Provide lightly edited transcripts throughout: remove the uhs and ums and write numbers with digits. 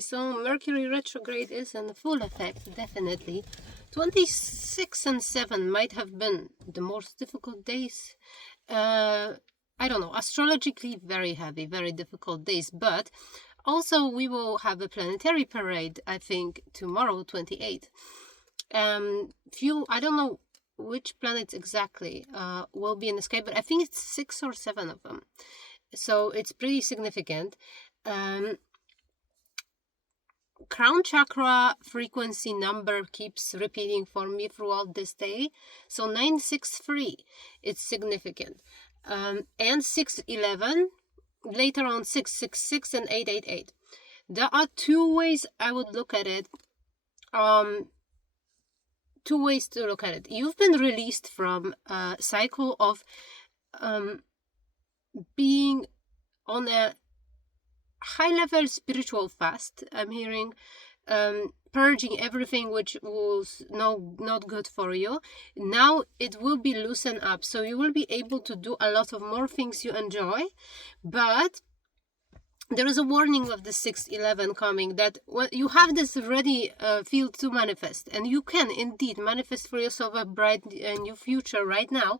So Mercury retrograde is in full effect, definitely. 26 and 7 might have been the most difficult days. I don't know, astrologically very heavy, very difficult days, but also we will have a planetary parade, I think, tomorrow, 28th. I don't know which planets exactly will be in the sky, but I think it's 6 or 7 of them. So it's pretty significant. Crown chakra frequency number keeps repeating for me throughout this day. So 963, it's significant. And 611, later on 666 and 888. There are two ways I would look at it. Two ways to look at it. You've been released from a cycle of being on a high-level spiritual fast. I'm hearing purging everything which was not good for you. Now it will be loosened up, so you will be able to do a lot of more things you enjoy. But there is a warning of the 611 coming, that when you have this ready field to manifest, and you can indeed manifest for yourself a bright new future right now,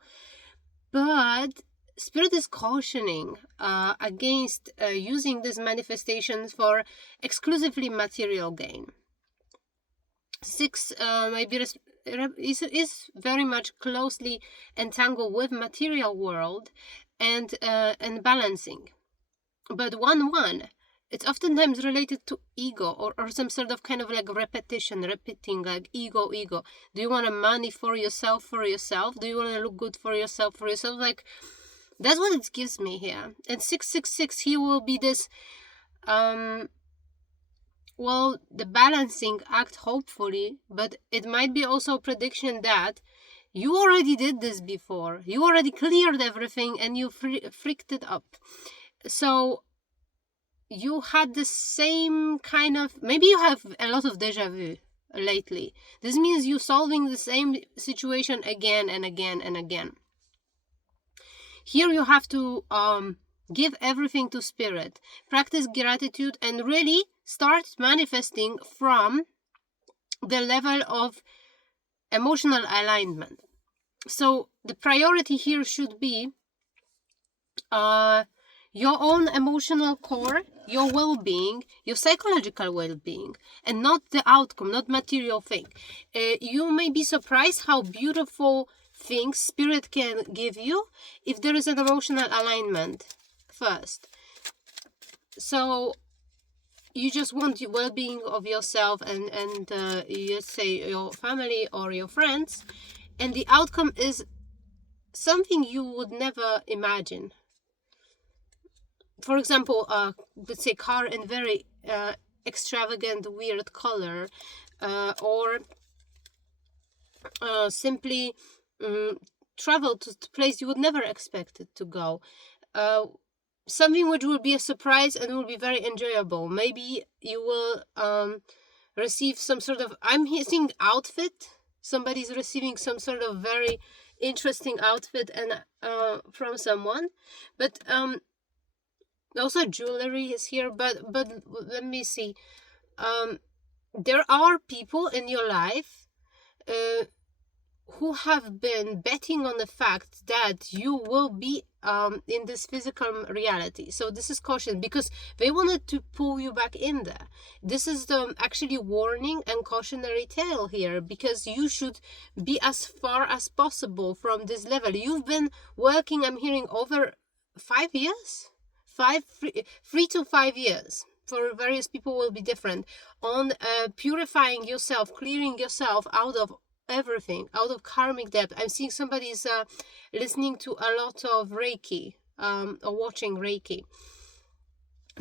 but Spirit is cautioning against using this manifestation for exclusively material gain. 6 maybe is very much closely entangled with material world and balancing. But 1-1, it's oftentimes related to ego or some sort of kind of like repeating, like ego. Do you want money for yourself? Do you want to look good for yourself? Like, that's what it gives me here. And 666, he will be this, the balancing act, hopefully, but it might be also a prediction that you already did this before. You already cleared everything and you freaked it up. So you had the same kind of, maybe you have a lot of deja vu lately. This means you're solving the same situation again and again and again. Here you have to give everything to Spirit, practice gratitude, and really start manifesting from the level of emotional alignment. So the priority here should be your own emotional core, your well-being, your psychological well-being, and not the outcome, not material thing. You may be surprised how beautiful things Spirit can give you if there is an emotional alignment first. So you just want the well-being of yourself and let's say your family or your friends, and the outcome is something you would never imagine. For example, let's say car in very extravagant, weird color, or simply travel to a place you would never expect it to go. Something which will be a surprise and will be very enjoyable. Maybe you will receive some sort of, I'm seeing outfit. Somebody's receiving some sort of very interesting outfit and from someone. But also jewelry is here, but let me see. There are people in your life who have been betting on the fact that you will be in this physical reality. So this is caution, because they wanted to pull you back in there. This is the actually warning and cautionary tale here, because you should be as far as possible from this level. You've been working, I'm hearing, over 5 years? 3 to 5 years. For various people will be different, on purifying yourself, clearing yourself out of everything, out of karmic debt. I'm seeing somebody's listening to a lot of Reiki, or watching Reiki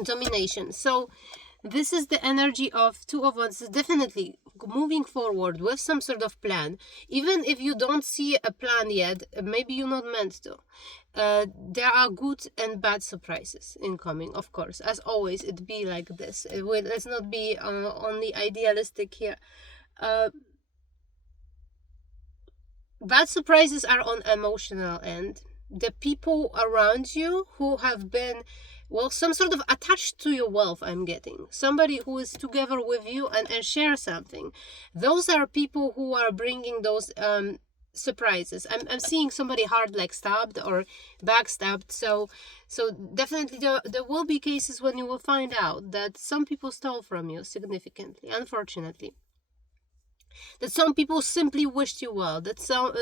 domination. So this is the energy of 2 of Wands, definitely moving forward with some sort of plan. Even if you don't see a plan yet, maybe you're not meant to. There are good and bad surprises incoming, of course. As always, it be like this. Let's not be only idealistic here. Bad surprises are on emotional end. The people around you who have been well, some sort of attached to your wealth, I'm getting. Somebody who is together with you and share something. Those are people who are bringing those surprises. I'm seeing somebody hard like stabbed or backstabbed. So definitely there will be cases when you will find out that some people stole from you significantly, unfortunately. That some people simply wished you well. That some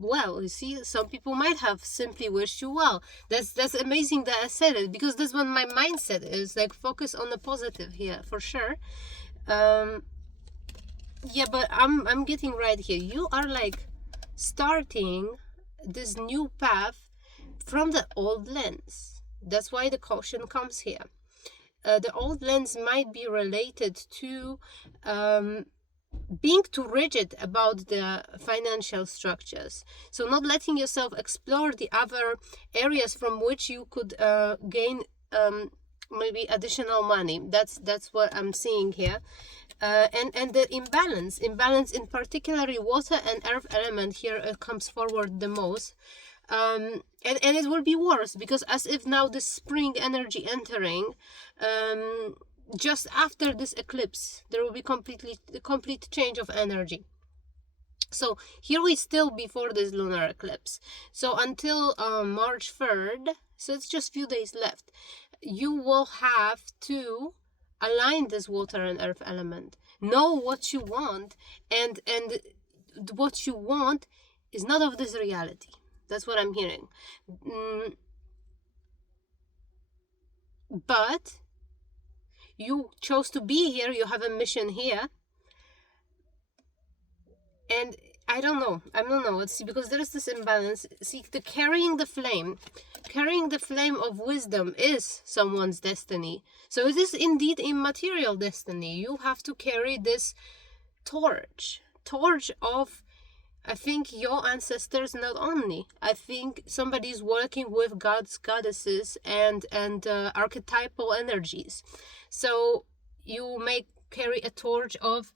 well, you see, some people might have simply wished you well. That's amazing that I said it, because that's what my mindset is, like, focus on the positive here for sure. Yeah, but I'm getting right here. You are like starting this new path from the old lens. That's why the caution comes here. The old lens might be related to being too rigid about the financial structures. So not letting yourself explore the other areas from which you could gain maybe additional money. That's what I'm seeing here. And the imbalance in particularly water and earth element here comes forward the most. And it will be worse, because as if now the spring energy entering, just after this eclipse, there will be complete change of energy. So here we still before this lunar eclipse. So until March 3rd, so it's just few days left, you will have to align this water and earth element. Know what you want, and what you want is not of this reality. That's what I'm hearing. But you chose to be here, you have a mission here. And I don't know. Let's see, because there is this imbalance. See, the carrying the flame of wisdom is someone's destiny. So it is indeed a material destiny. You have to carry this torch of, I think, your ancestors. Not only, I think somebody's working with gods, goddesses, and archetypal energies. So you may carry a torch of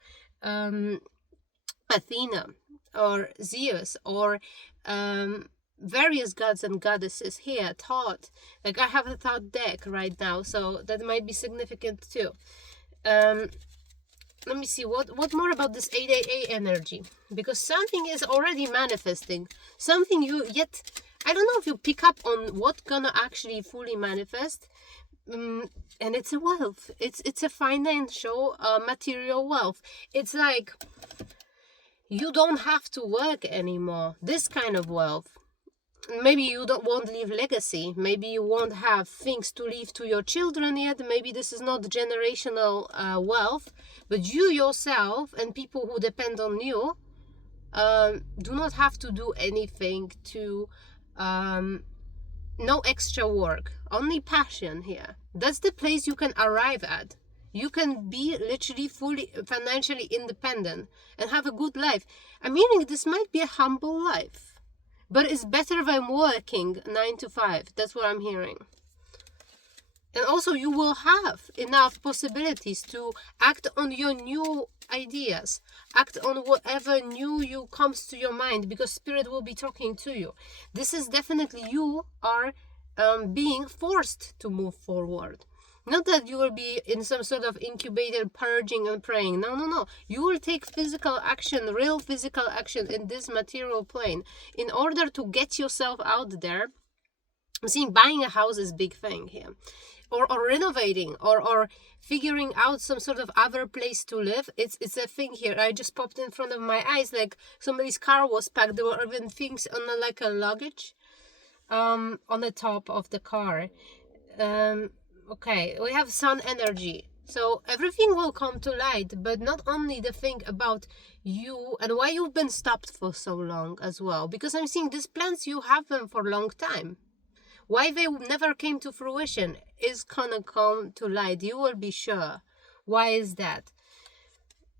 Athena or Zeus or various gods and goddesses here. Thought, like I have a thought deck right now, so that might be significant too. Let me see what more about this 888 energy, because something is already manifesting, something yet I don't know if you pick up on what gonna actually fully manifest. And it's a wealth, it's a financial material wealth. It's like you don't have to work anymore. This kind of wealth. Maybe you won't leave legacy. Maybe you won't have things to leave to your children yet. Maybe this is not generational wealth. But you yourself and people who depend on you do not have to do anything to... no extra work. Only passion here. That's the place you can arrive at. You can be literally fully financially independent and have a good life. I'm hearing this might be a humble life, but it's better than working 9 to 5. That's what I'm hearing. And also you will have enough possibilities to act on your new ideas, act on whatever new comes to your mind, because spirit will be talking to you. This is definitely you are being forced to move forward. Not that you will be in some sort of incubator purging and praying. No. You will take physical action, real physical action in this material plane in order to get yourself out there. I'm seeing buying a house is a big thing here. Or renovating or figuring out some sort of other place to live. It's a thing here. I just popped in front of my eyes, like somebody's car was packed. There were even things on like a luggage on the top of the car. Okay, we have sun energy. So everything will come to light, but not only the thing about you and why you've been stopped for so long as well. Because I'm seeing these plans, you have them for a long time. Why they never came to fruition is gonna come to light. You will be sure. Why is that?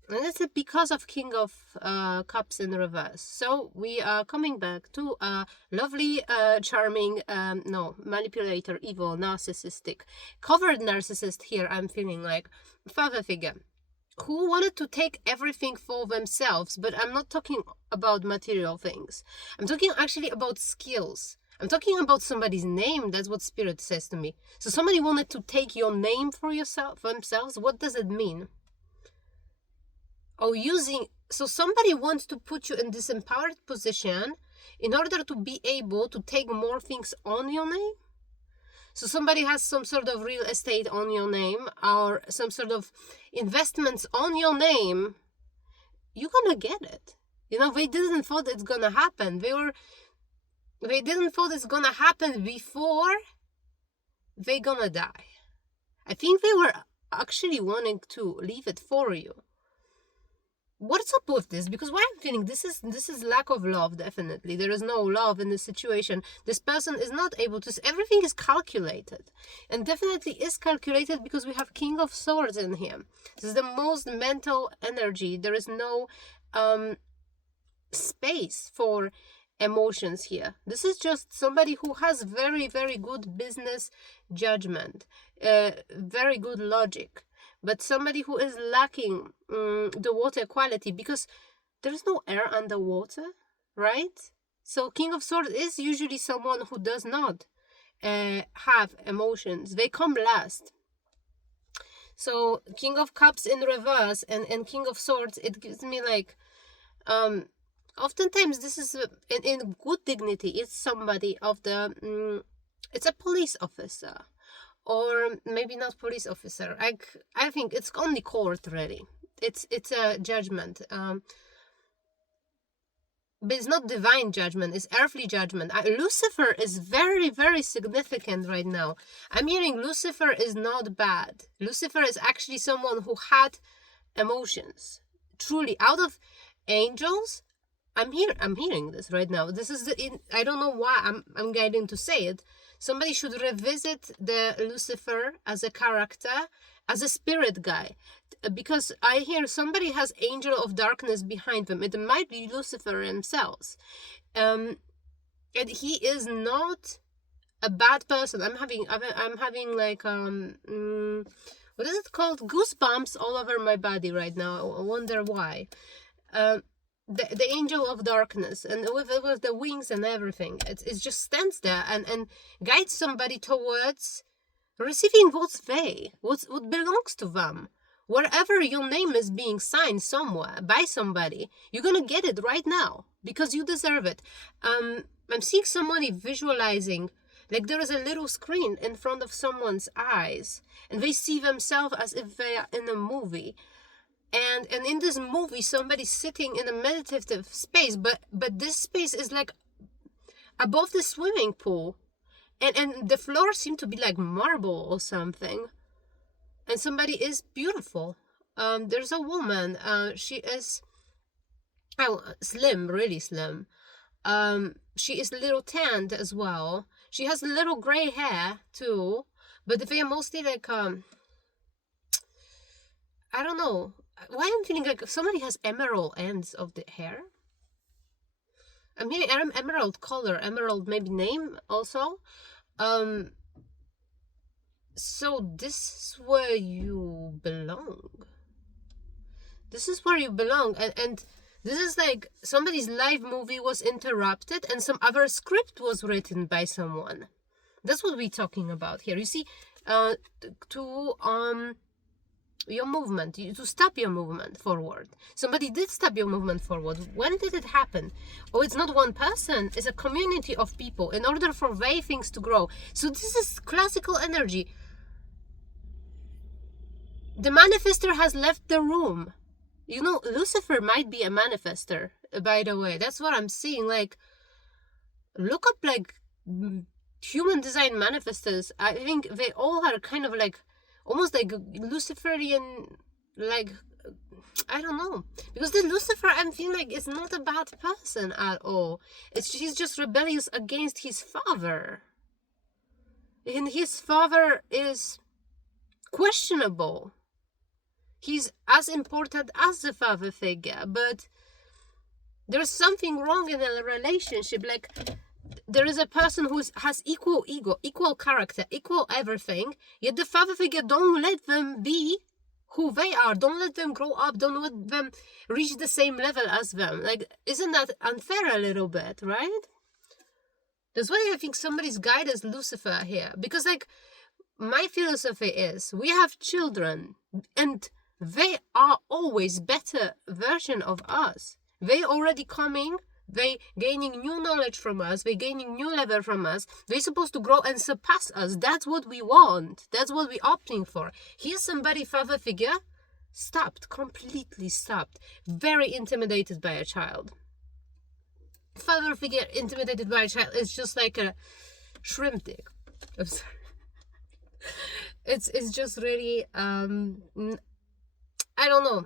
And that's because of King of Cups in reverse. So we are coming back to a lovely, charming, manipulator, evil, narcissistic, covered narcissist here. I'm feeling like father figure who wanted to take everything for themselves. But I'm not talking about material things. I'm talking actually about skills. I'm talking about somebody's name. That's what Spirit says to me. So somebody wanted to take your name for themselves. What does it mean? Oh, so somebody wants to put you in this empowered position in order to be able to take more things on your name. So somebody has some sort of real estate on your name or some sort of investments on your name. You're gonna get it. They didn't thought it's gonna happen. They didn't thought it's gonna happen before they gonna die. I think they were actually wanting to leave it for you. What's up with this? Because what I'm feeling, this is lack of love, definitely. There is no love in this situation. This person is not able to... Everything is calculated. And definitely is calculated because we have King of Swords in here. This is the most mental energy. There is no space for emotions here. This is just somebody who has very, very good business judgment. Very good logic. But somebody who is lacking the water quality, because there is no air underwater, right? So King of Swords is usually someone who does not have emotions. They come last. So King of Cups in reverse and King of Swords, it gives me like... oftentimes this is in good dignity. It's somebody of the... it's a police officer. Or maybe not police officer. I think it's only court, really. It's a judgment. But it's not divine judgment. It's earthly judgment. Lucifer is very, very significant right now. I'm hearing Lucifer is not bad. Lucifer is actually someone who had emotions. Truly, out of angels, I'm hearing this right now. This is I don't know why I'm guiding to say it. Somebody should revisit the Lucifer as a character, as a spirit guy. Because I hear somebody has angel of darkness behind them. It might be Lucifer himself. And he is not a bad person. I'm having like what is it called? Goosebumps all over my body right now. I wonder why. The angel of darkness, and with the wings and everything, it just stands there and guides somebody towards receiving what belongs to them. Wherever your name is being signed somewhere by somebody, you're gonna get it right now because you deserve it. I'm seeing somebody visualizing like there is a little screen in front of someone's eyes, and they see themselves as if they are in a movie. And in this movie, somebody's sitting in a meditative space, but this space is like above the swimming pool, and the floor seemed to be like marble or something. And somebody is beautiful. There's a woman. She is slim, really slim. She is a little tanned as well. She has a little gray hair too, but they are mostly like I don't know. Why I'm feeling like somebody has emerald ends of the hair. I'm hearing emerald color, emerald maybe name also. So this is where you belong. This is where you belong, and this is like somebody's live movie was interrupted and some other script was written by someone. That's what we're talking about here. You see, your movement, to stop your movement forward. Somebody did stop your movement forward. When did it happen? Oh, it's not one person, it's a community of people in order for their things to grow. So this is classical energy. The manifester has left the room. You know, Lucifer might be a manifester, by the way. That's what I'm seeing. Like, look up like human design manifestors. I think they all are kind of like almost like Luciferian, like, I don't know. Because the Lucifer, I'm feeling like it's not a bad person at all. He's just rebellious against his father. And his father is questionable. He's as important as the father figure, but there's something wrong in a relationship. Like, there is a person who has equal ego, equal character, equal everything, yet the father figure don't let them be who they are. Don't let them grow up. Don't let them reach the same level as them. Like, isn't that unfair a little bit, right? That's why I think somebody's guide is Lucifer here. Because, like, my philosophy is, we have children, and they are always better version of us. They already coming, they gaining new knowledge from us, they gaining new level from us. They're supposed to grow and surpass us. That's what we want. That's what we're opting for. Here's somebody, father figure, stopped, completely stopped, very intimidated by a child. Father figure intimidated by a child is just like a shrimp dick. I'm sorry. It's just really I don't know.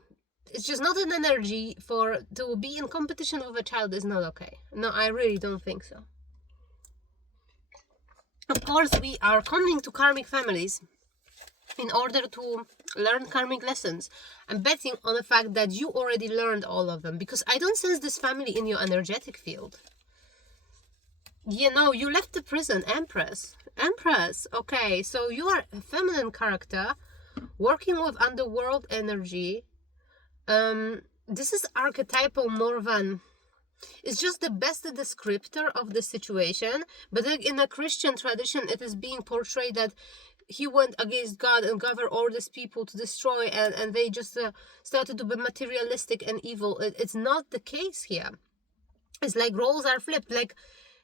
It's just not an energy for to be in competition with a child is not okay. No, I really don't think so. Of course, we are coming to karmic families in order to learn karmic lessons. I'm betting on the fact that you already learned all of them, because I don't sense this family in your energetic field. You know, you left the prison, Empress. Empress, okay, so you are a feminine character working with underworld energy. This is archetypal more than... It's just the best descriptor of the situation, but like in a Christian tradition, it is being portrayed that he went against God and God orders people to destroy, and they just started to be materialistic and evil. It's not the case here. It's like roles are flipped. Like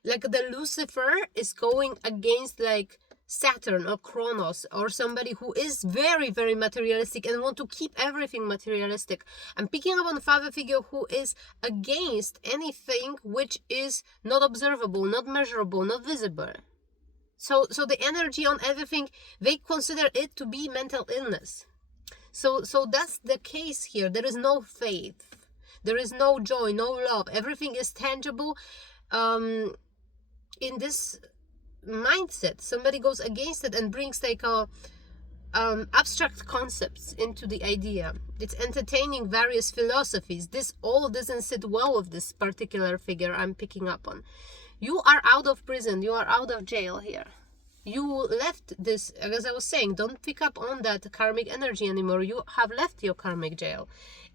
the Lucifer is going against like Saturn or Kronos or somebody who is very, very materialistic and want to keep everything materialistic. I'm picking up on a father figure who is against anything which is not observable, not measurable, not visible. So the energy on everything, they consider it to be mental illness. So that's the case here. There is no faith. There is no joy, no love. Everything is tangible. In this mindset, somebody goes against it and brings like a abstract concepts into the idea. It's entertaining various philosophies. This all doesn't sit well with this particular figure I'm picking up on. You are out of prison. You are out of jail here. You left this, as I was saying, don't pick up on that karmic energy anymore. You have left your karmic jail.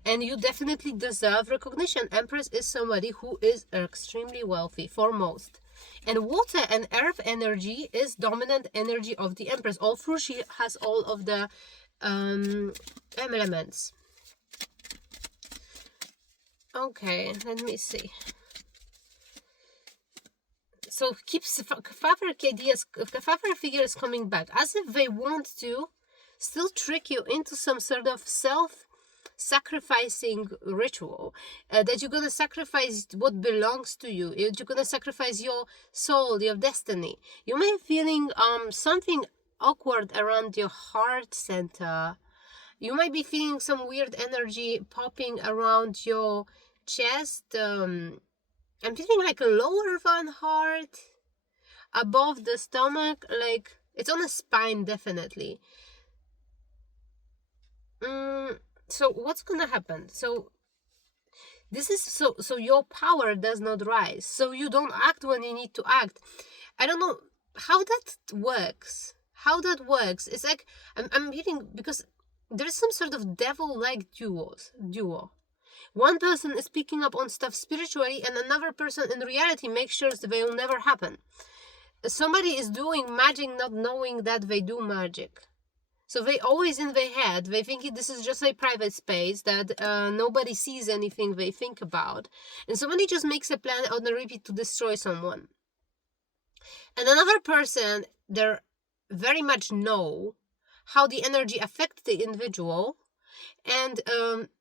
And you definitely deserve recognition. Empress is somebody who is extremely wealthy, foremost. And water and earth energy is dominant energy of the Empress. All through she has all of the elements. Okay, let me see. So keeps father figures coming back, as if they want to still trick you into some sort of self-sacrificing ritual, that you're gonna sacrifice what belongs to you. You're gonna sacrifice your soul, your destiny. You may be feeling something awkward around your heart center. You might be feeling some weird energy popping around your chest. I'm feeling like lower than heart, above the stomach, like it's on the spine, definitely. So what's gonna happen? So this is so your power does not rise, so you don't act when you need to act. I don't know how that works. It's like I'm hitting, because there is some sort of devil-like duo. One person is picking up on stuff spiritually, and another person in reality makes sure that they will never happen. Somebody is doing magic not knowing that they do magic. So they always in their head, they think this is just a private space that nobody sees anything they think about. And somebody just makes a plan on the repeat to destroy someone. And another person, they very much know how the energy affects the individual. And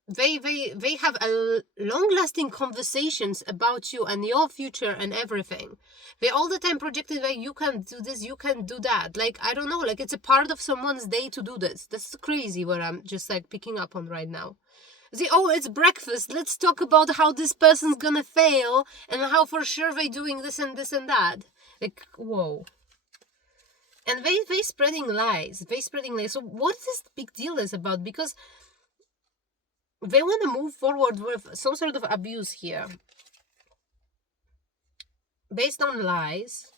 they have a long-lasting conversations about you and your future and everything. They all the time projected like, you can do this, you can do that. Like, I don't know, like it's a part of someone's day to do this. This is crazy what I'm just like picking up on right now. See, oh, it's breakfast. Let's talk about how this person's gonna fail and how for sure they're doing this and this and that. Like, whoa. And they spreading lies. So what this big deal is about? Because they want to move forward with some sort of abuse here, based on lies.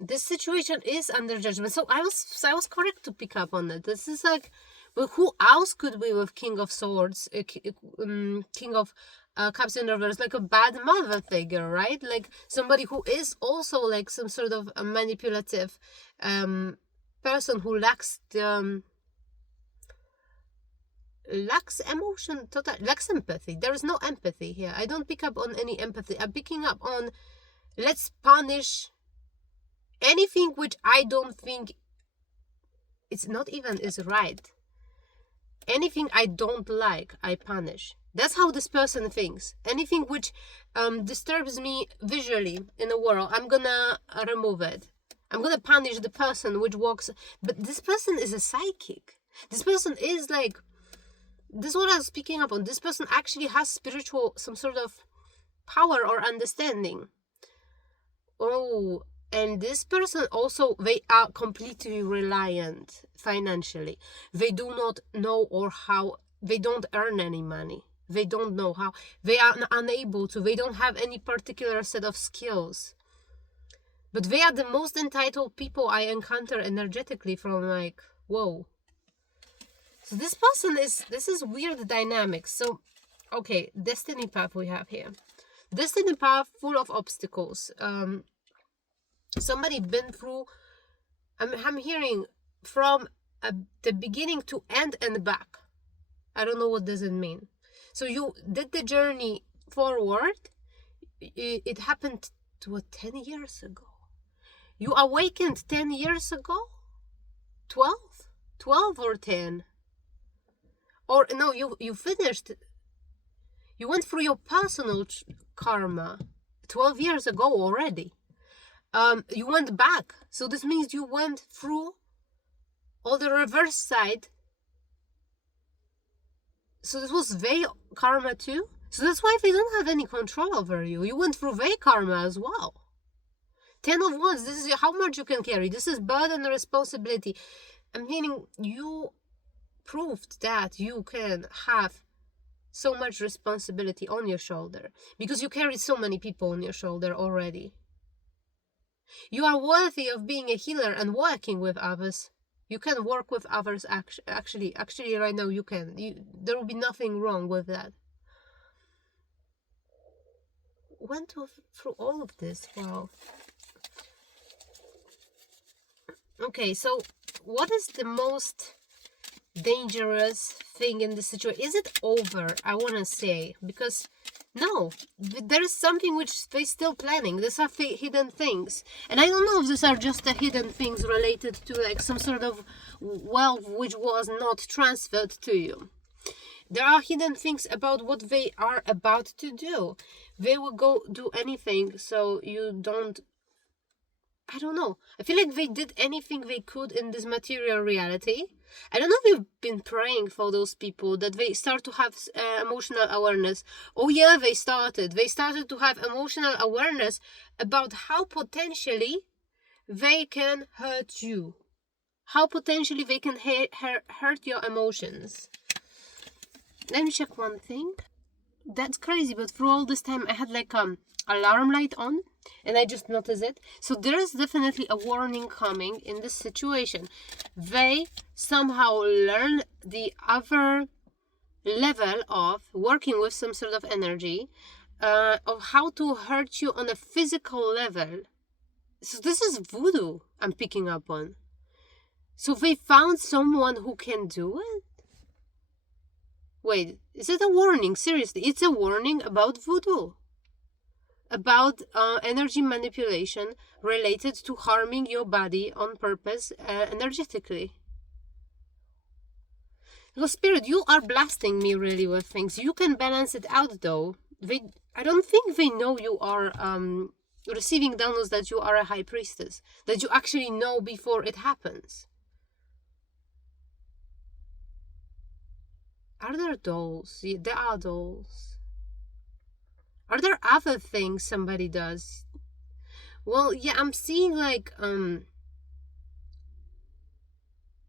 This situation is under judgment. So I was correct to pick up on it. This is like, well, who else could be with King of Swords, King of Cups in reverse, like a bad mother figure, right? Like somebody who is also like some sort of a manipulative person who lacks the lacks emotion, lacks empathy. There is no empathy here. I don't pick up on any empathy. I'm picking up on, let's punish anything which I don't think it's not even is right. Anything I don't like, I punish. That's how this person thinks. Anything which disturbs me visually in the world, I'm gonna remove it. I'm gonna punish the person which walks. But this person is a psychic. This person is like, this is what I was picking up on. This person actually has spiritual, some sort of power or understanding. Oh, and this person also, they are completely reliant financially. They do not know or how, they don't earn any money. They don't know how, they are unable to, they don't have any particular set of skills. But they are the most entitled people I encounter energetically from, like, whoa. So this person is, this is weird dynamics. So, okay, destiny path we have here. Destiny path full of obstacles. Somebody been through, I'm hearing from the beginning to end and back. I don't know what does it mean. So you did the journey forward. It happened to what, 10 years ago. You awakened 10 years ago? 12? 12 or 10? Or no, you finished. You went through your personal karma 12 years ago already. You went back. So this means you went through all the reverse side. So this was their karma too. So that's why they don't have any control over you. You went through their karma as well. 10 of Wands, this is how much you can carry. This is burden and responsibility. I'm meaning you proved that you can have so much responsibility on your shoulder because you carried so many people on your shoulder already. You are worthy of being a healer and working with others. You can work with others actually right now you can. There will be nothing wrong with that. Went through all of this. Wow. Okay, so what is the most dangerous thing in this situation? Is it over? I want to say, because no, there is something which they're still planning. These are hidden things, and I don't know if these are just the hidden things related to like some sort of wealth which was not transferred to you. There are hidden things about what they are about to do. They will go do anything so you don't, I don't know. I feel like they did anything they could in this material reality. I don't know if you've been praying for those people that they start to have emotional awareness. Oh yeah, they started. They started to have emotional awareness about how potentially they can hurt you. How potentially they can hurt your emotions. Let me check one thing. That's crazy, but through all this time I had like alarm light on and I just noticed it. So there is definitely a warning coming in this situation. They somehow learn the other level of working with some sort of energy, of how to hurt you on a physical level. So this is voodoo I'm picking up on. So they found someone who can do it? Wait, is it a warning? Seriously, it's a warning about voodoo. About energy manipulation related to harming your body on purpose energetically. Because Spirit, you are blasting me really with things. You can balance it out though. I don't think they know you are receiving downloads that you are a high priestess. That you actually know before it happens. Are there dolls? Yeah, there are dolls. Are there other things somebody does? Well, yeah, I'm seeing like,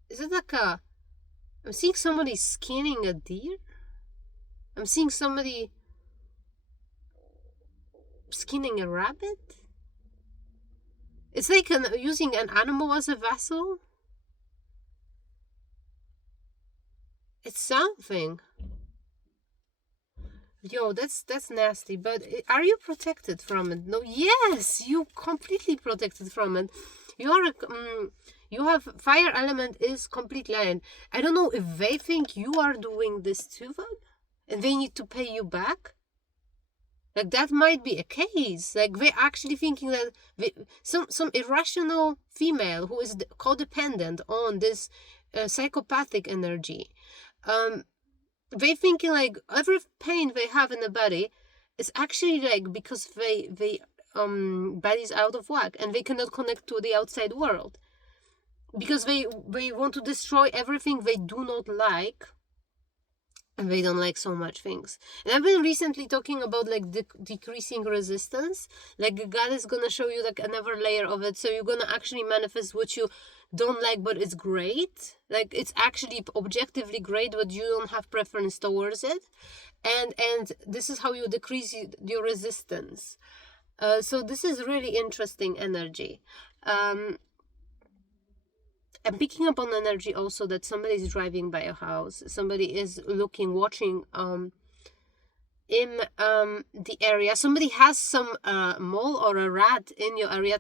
is it like I'm seeing somebody skinning a deer? I'm seeing somebody skinning a rabbit? It's like using an animal as a vessel? It's something. Yo, that's nasty. But are you protected from it? No. Yes, you completely protected from it. You are you have fire element is complete lion. I don't know if they think you are doing this to them, and they need to pay you back. Like that might be a case. Like they're actually thinking that some irrational female who is codependent on this psychopathic energy. They thinking like every pain they have in the body is actually like because they body's out of whack and they cannot connect to the outside world because they want to destroy everything they do not like, and they don't like so much things. And I've been recently talking about like decreasing resistance. Like God is gonna show you like another layer of it, so you're gonna actually manifest what you don't like, but it's great. Like it's actually objectively great, but you don't have preference towards it. And this is how you decrease your resistance. So this is really interesting energy. I'm picking up on energy also that somebody is driving by a house. Somebody is looking, watching in the area. Somebody has some mole or a rat in your area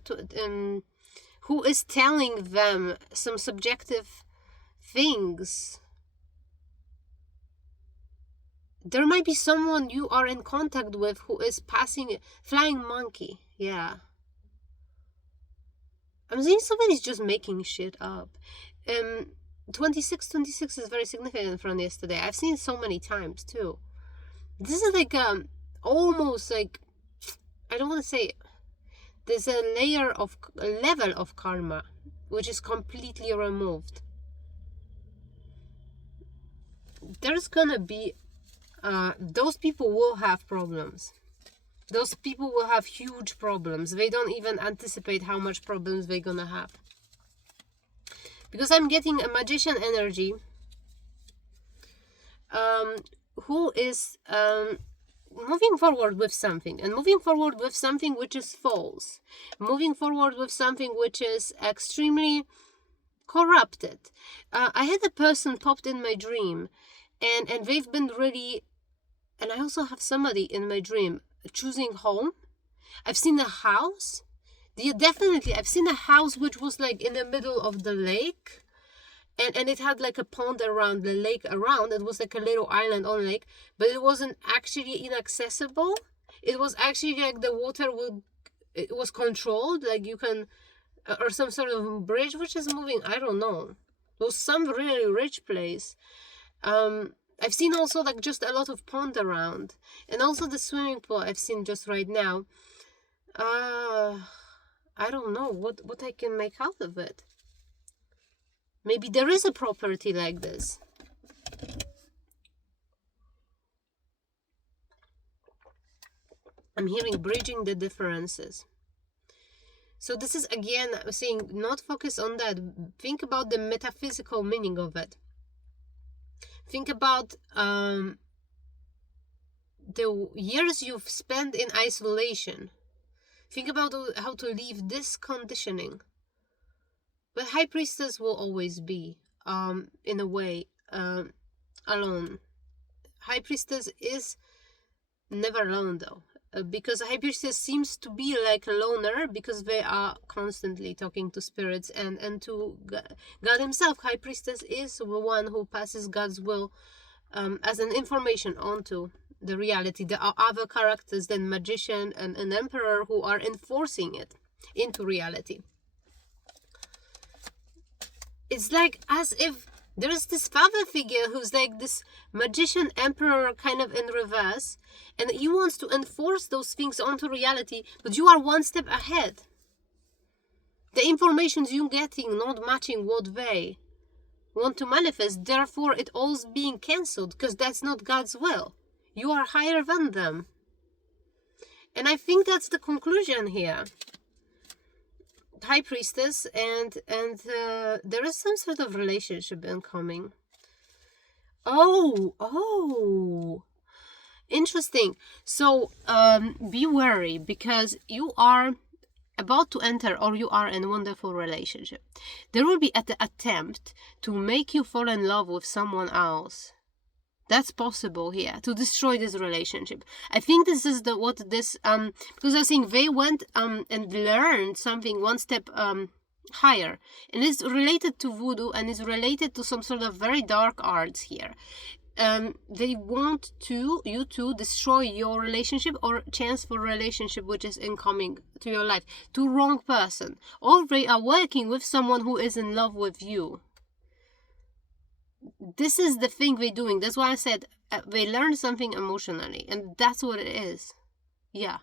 who is telling them some subjective things. There might be someone you are in contact with who is passing, flying monkey. Yeah. I'm saying somebody's just making shit up. 26 is very significant from yesterday. I've seen it so many times too. This is like almost like, I don't want to say, there's a level of karma which is completely removed. There's gonna be those people will have problems. Those people will have huge problems. They don't even anticipate how much problems they're gonna have. Because I'm getting a magician energy who is moving forward with something. And moving forward with something which is false. Moving forward with something which is extremely corrupted. I had a person popped in my dream. And they've been really... And I also have somebody in my dream choosing home. I've seen a house. Yeah, definitely. I've seen a house which was like in the middle of the lake. And it had like a pond around the lake around. It was like a little island on lake. But it wasn't actually inaccessible. It was actually like the water it was controlled. Like you can... Or some sort of bridge which is moving. I don't know. It was some really rich place. I've seen also like just a lot of pond around, and also the swimming pool I've seen just right now. I don't know what I can make out of it. Maybe there is a property like this. I'm hearing bridging the differences. So this is again saying not focus on that. Think about the metaphysical meaning of it. Think about the years you've spent in isolation. Think about how to leave this conditioning. But High Priestess will always be, in a way, alone. High Priestess is never alone though. Because High Priestess seems to be like a loner because they are constantly talking to spirits and to God himself. High Priestess is the one who passes God's will as an information onto the reality. There are other characters than Magician and an Emperor who are enforcing it into reality. It's like as if there is this father figure who's like this magician emperor kind of in reverse, and he wants to enforce those things onto reality, but you are one step ahead. The information you're getting not matching what they want to manifest, therefore it all's being cancelled because that's not God's will. You are higher than them. And I think that's the conclusion here. High Priestess and there is some sort of relationship incoming. Oh, interesting. So be wary because you are about to enter or you are in a wonderful relationship. There will be an attempt to make you fall in love with someone else. That's possible here, to destroy this relationship. I think this is because I think they went and learned something one step higher, and it's related to voodoo, and it's related to some sort of very dark arts here. They want you to destroy your relationship or chance for relationship which is incoming to your life to wrong person, or they are working with someone who is in love with you. This is the thing they're doing. That's why I said they learned something emotionally, and that's what it is. Yeah.